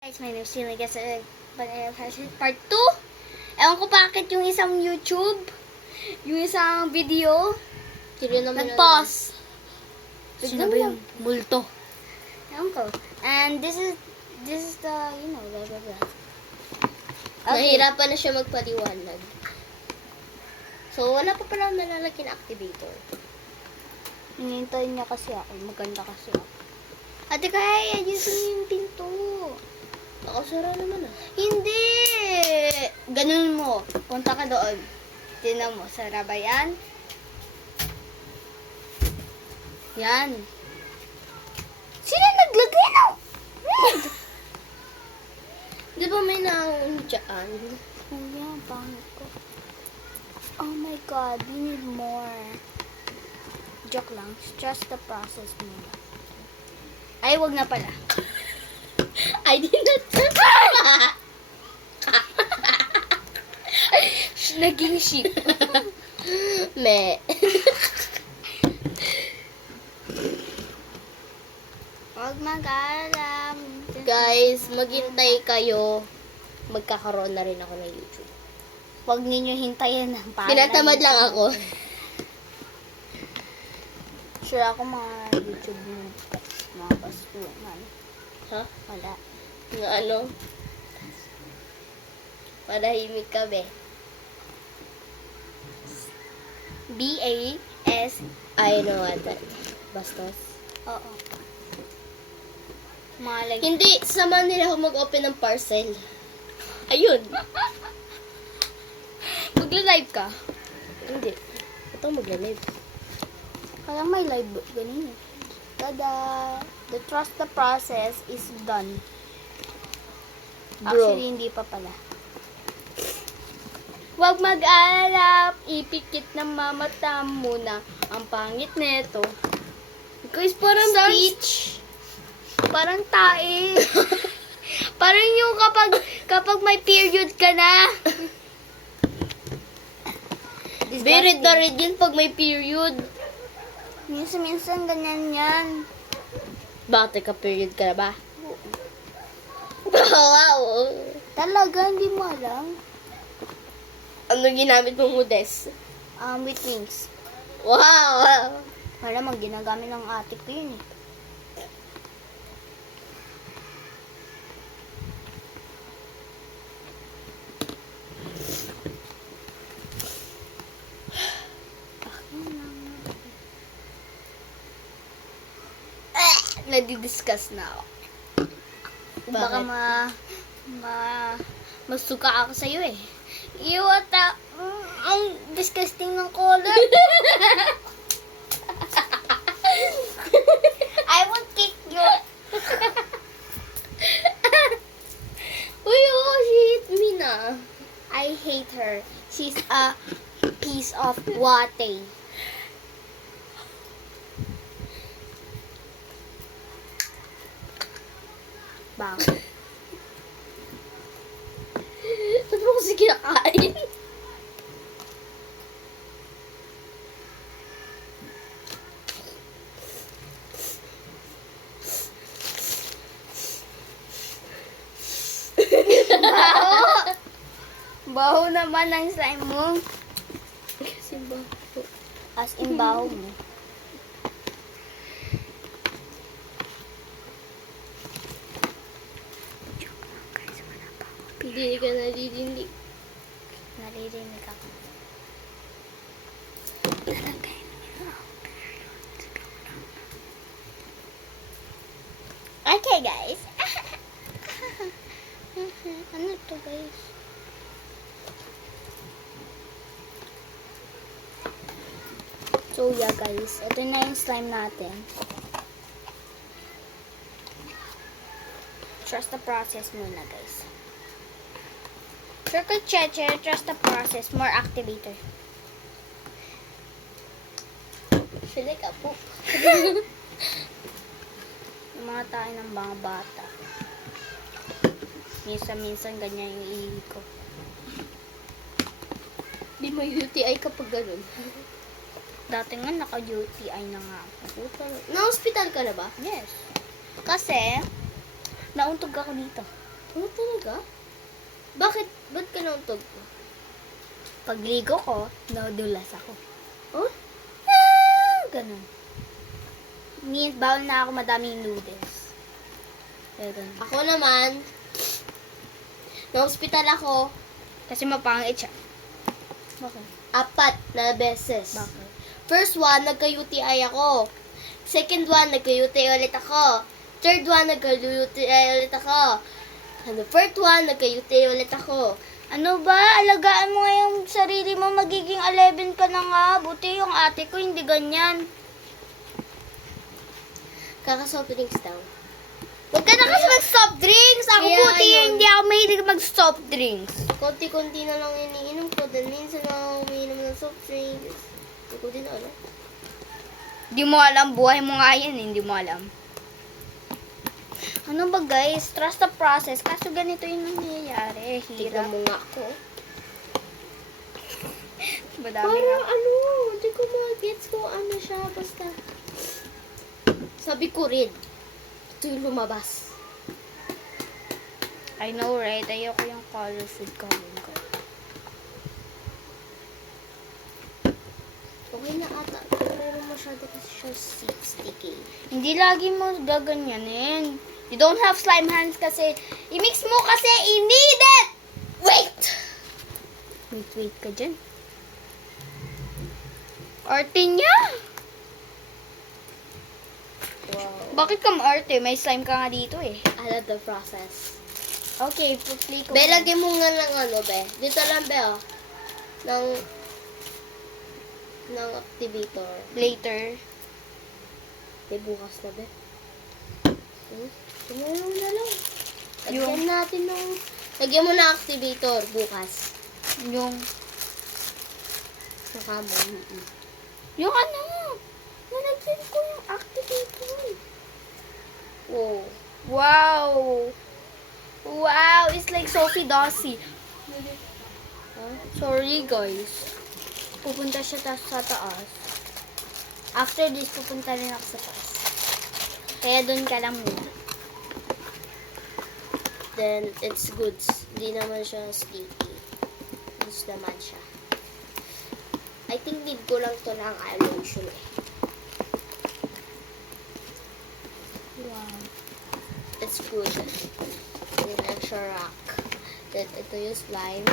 Guys, my name is Sheila. Guys, part 2. Ewan ko bakit yung isang YouTube, yung isang video, Sino naman nag-pause. Sino Sino ba yung multo? Ewan ko. And this is the, blah, blah, blah. Nahirapan na siya magpaliwanag. So, wala pa pala nalalagyan activator. Hinihintay niya kasi ako. Maganda kasi ako. Ate kaya, ayusin mo yung pinto. Nakasara naman ah. Hindi! Ganun mo. Punta ka doon. Tingnan mo. Sarap ba yan? Yan. Sino naglagay ng red? Di ba may naon dyan? Oh, yan. Pangit ko. Oh my God. We need more. Joke lang. Trust the process muna. Ay, wag na pala. I did not. Naging ship. Me. Wag mag-alam. Guys, maghintay kayo. Magkakaroon na rin ako ng YouTube. Wag ninyo hintayin ang pangalan. Tinatamad lang ako. Sure ako mga YouTube mo. Mga pastuhan. Ha? Wala. Nga ano? Manahimik kami. B-A-S. I know what that. Bastos. Oo. Mga like. Hindi, sama nila ako mag-open ng parcel. Ayun. Magla-live ka? Hindi. Ito mag-live. Kaya may live ganun eh. Tada! The trust the process is done. Bro. Actually, hindi pa pala. Huwag mag-alap, ipikit ng mamata muna. Ang pangit neto. Guys, parang Speech. Parang tae. Parang yung kapag may period ka na. Birid na rin yun pag may period. Minsan ganyan yan. Bakit ka period ka na ba? Wow. Talaga, hindi mo alam. Ano ginamit mong mudes? With things. Wow. Malamang ginagamit ng ate ko yun eh. Nadidiscuss na ako. Baka masuka ako sa'yo eh. Iwata, ang disgusting ng color. I will kick you. Uy, oh, she hit me na. I hate her. She's a piece of wate. Bakit? Ba't mo kasi kinakain? Baho! Baho naman ang slime mo. Kasi ba? As in baho mo. Hindi ka nadidinig. Naririnig ako. Okay, guys. Ano to, guys? So, yeah, guys. Ito na yung slime natin. Trust the process muna, guys. Circle Cheche, trust the process, more activator. Feel like a poop. Yung mga tayo ng mga bata. Minsan ganyan yung ihi ko. Di mo UTI kapag ganun. Dati nga naka-UTI na nga ako. Na-hospital ka na ba? Yes. Kasi, nauntog ako dito. Ano talaga? Bakit? Ba't ka nauntog ko? Pagligo ko, nadulas ako. Oh? Ganun. Bawal na ako madaming noodles. Kaya ganun. Ako naman, na-hospital ako Kasi mapangit siya. Bakit? 4 na beses. Bakit? First one, nagka-UTI ako. Second one, nagka-UTI ulit ako. Third one, nagka-UTI ulit ako. Ano, fourth one, nagka-UTI ulit ako. Ano ba? Alagaan mo nga yung sarili mo. Magiging 11 ka na nga. Buti yung ate ko, hindi ganyan. Kaka-soft drinks daw. Huwag ka na kasi mag-stop drinks. Ako Kaya buti yun. hindi ako mahilig mag-stop drinks. Konti-konti na lang iniinom ko. Then minsan na ako umiinom ng soft drinks. Hindi ko din alam. Hindi mo alam. Buhay mo nga yan. Hindi mo alam. Ano ba guys? Trust the process. Kaso ganito yung nangyayari. Tignan Hirap. mo nga ako. Madami Parang nga. ano, hindi ko ma-gets ko ano siya. Basta, sabi ko rin, ito yung lumabas. I know, right? Ayoko yung color food gawin ko. Okay na ata. Pero masyado kasi siya 60k. Hindi lagi mo gaganyanin. You don't have slime hands kasi i-mix mo kasi i-need it! Wait! Wait ka dyan. Arte niya! Wow. Bakit ka maarte? May slime ka nga dito eh. I love the process. Okay, play ko. Be, lagyan mo nga ng ano, be. Dito lang, be, oh. Ng activator. Later. Be, bukas na, be. Tumayo na lang. Yung- Lagyan mo na activator bukas. Yung, Saka mo. yung ano? Nalagyan ko yung activator. Wow. Wow! Wow! It's like Sophie Dossi. Huh? Sorry guys. Pupunta siya sa taas. After this, pupunta rin ako sa taas. Kaya doon ka lang muna. Then, it's goods. Hindi naman siya sticky. Goods naman siya. I think need ko lang to ng eye lotion eh. Wow. It's good. Then, extra rock. Then, ito yung slime.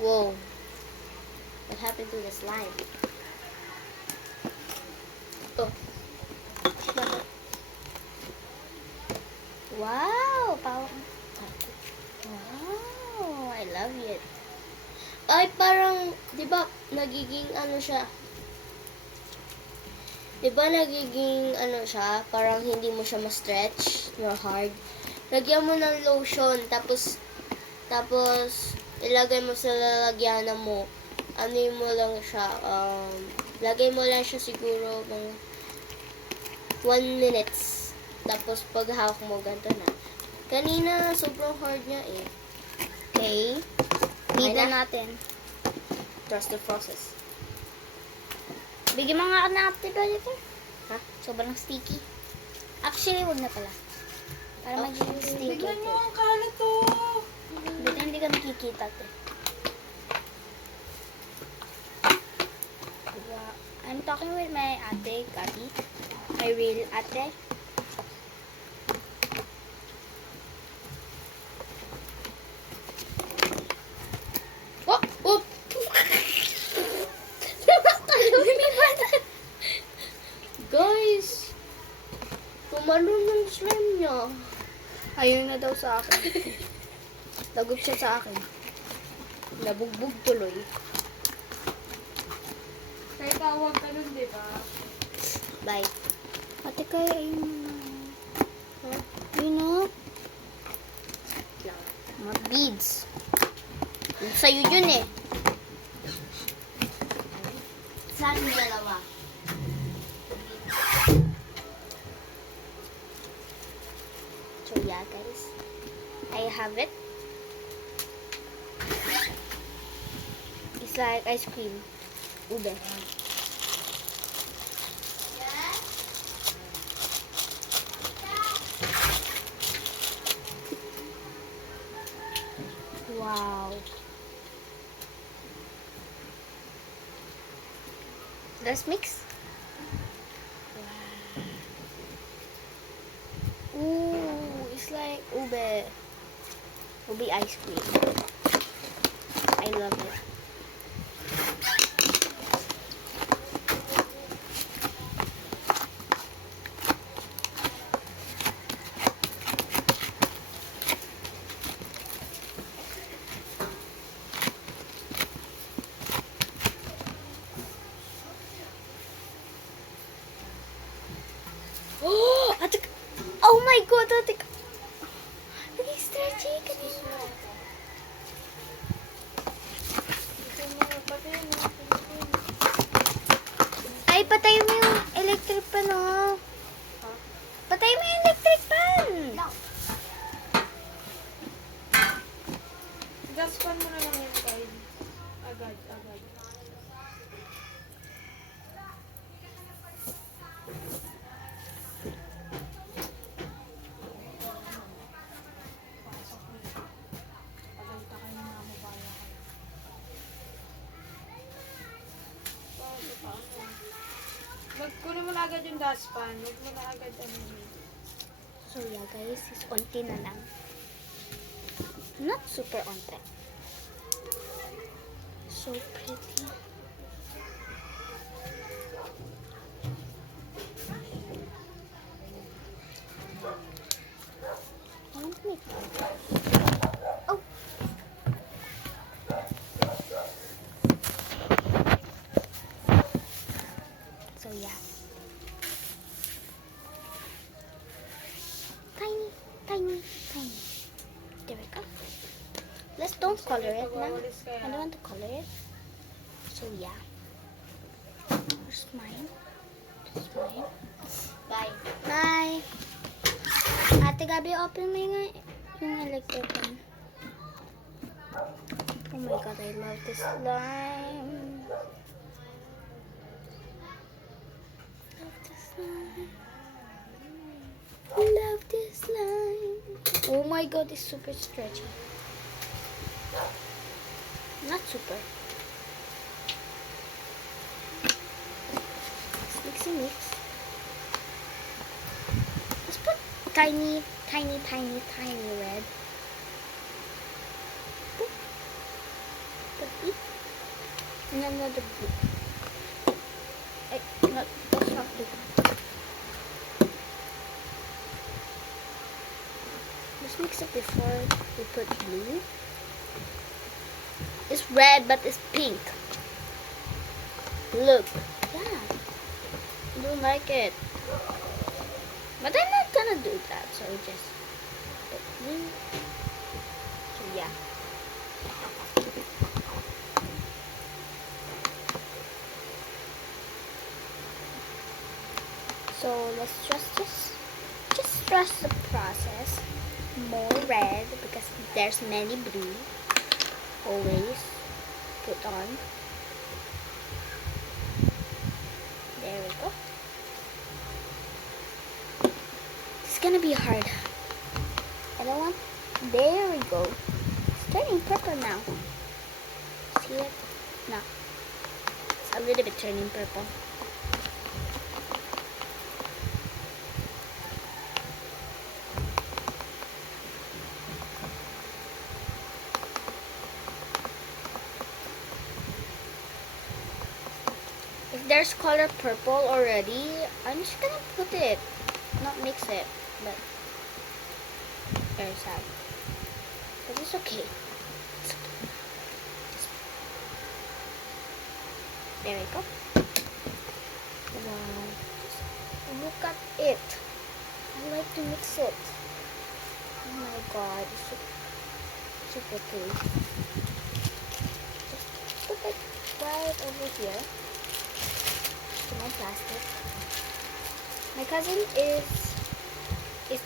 Whoa. What happened to the slime? Oh. Bakit? Wow! Wow! I love it. Ay, parang, di ba, nagiging ano siya? Di ba nagiging ano siya? Parang hindi mo siya ma-stretch or hard. Lagyan mo ng lotion, tapos, ilagay mo sa lalagyanan mo. Ano mo lang siya, lagay mo lang siya siguro mga 1 minutes. Tapos, pag hawak mo, ganito na. Kanina, sobrang hard niya eh. Okay. Need Okay na na. natin. Trust the process. Bigyan mo nga ako ng activator. Ha? Sobrang sticky. Actually, wag na pala. Para magiging sticky. Tignan nyo ang kalat to. Buti hindi ka nakikita to. Wow. I'm talking with my ate, Gabi. My real ate. Oh! Oh! Guys! Tumalo ng slime niya. Ayun na daw sa akin. Lagob siya sa akin. Nabugbog tuloy. Kaya tawag ka nun, di ba? Bye. Ate, kaya ayun na. Huh? Yun na. Lang. Mga beads. Sa'yo yun eh. Saan yung dalawa? So yeah, guys. I have it. It's like ice cream. Ube. Wow. Let's mix. Wow. Ooh, it's like ube ice cream. I love it. Oh, atik. Oh my god, atik. Lagi stretchy kanina. Ay, patay mo yung electric pan, oh. Patay mo yung electric pan. Gaspan mo na lang yung tile. Agad. Kunin mo na agad yung dustpan. Huwag mo na agad ano yun. So yeah guys, is onti na lang. Not super onti. So pretty. I want to make Oh. So yeah. Tiny. There we go. Let's don't color it now. Pagwawalis I don't want to color it. So yeah. Here's mine. Bye. Bye. Ate Gabi, open mo yung electric fan. Oh my god, I love this slime. Love this slime. Oh my god, it's super stretchy. Not super. Let's mix. Let's put tiny red. Put it. And another blue. That's not blue. Let's mix it before we put blue. It's red, but it's pink. Look. Yeah. I don't like it. But I'm not gonna do that, so just put blue. So yeah. So let's just trust the process. More red because there's many blue. Always put on. There we go. It's gonna be hard. I don't want. There we go. It's turning purple now. See it? No. It's a little bit turning purple. If there's color purple already, I'm just gonna put it, not mix it, but very sad. But it's okay. It's okay. There we go. Wow. Just look at it. I like to mix it. Oh my god, it's super cool. Just put it right over here. My plastic. My cousin is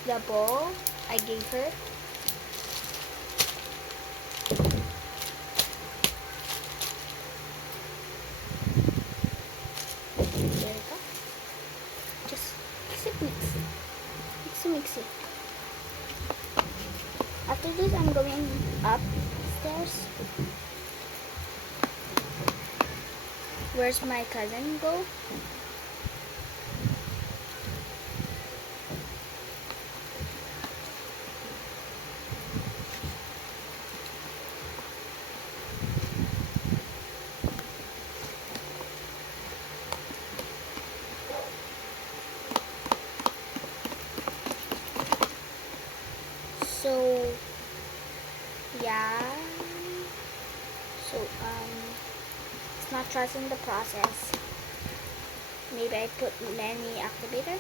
the ball I gave her. There we go. Just mix it. After this, I'm going upstairs stairs. Where's my cousin go? So yeah. So it's not trusting the process. Maybe I put many activator.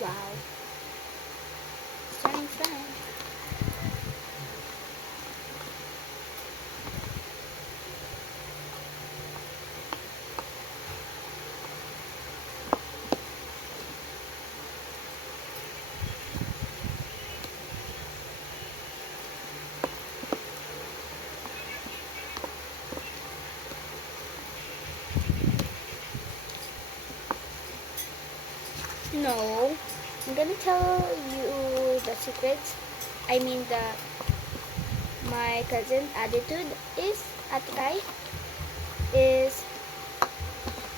Wow. It's turning fine. No, I'm gonna tell you the secrets. I mean my cousin attitude is Atikai is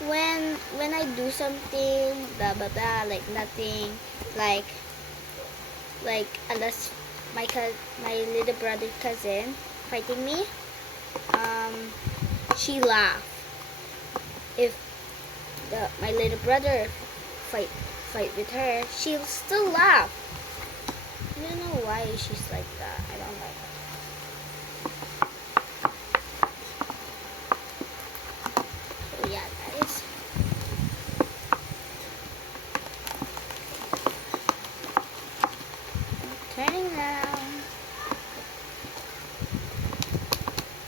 when I do something blah blah blah like nothing like unless my little brother cousin fighting me, she laugh. If my little brother fight with her, she'll still laugh. I don't know why she's like that. I don't like her. So yeah, guys. I'm turning now.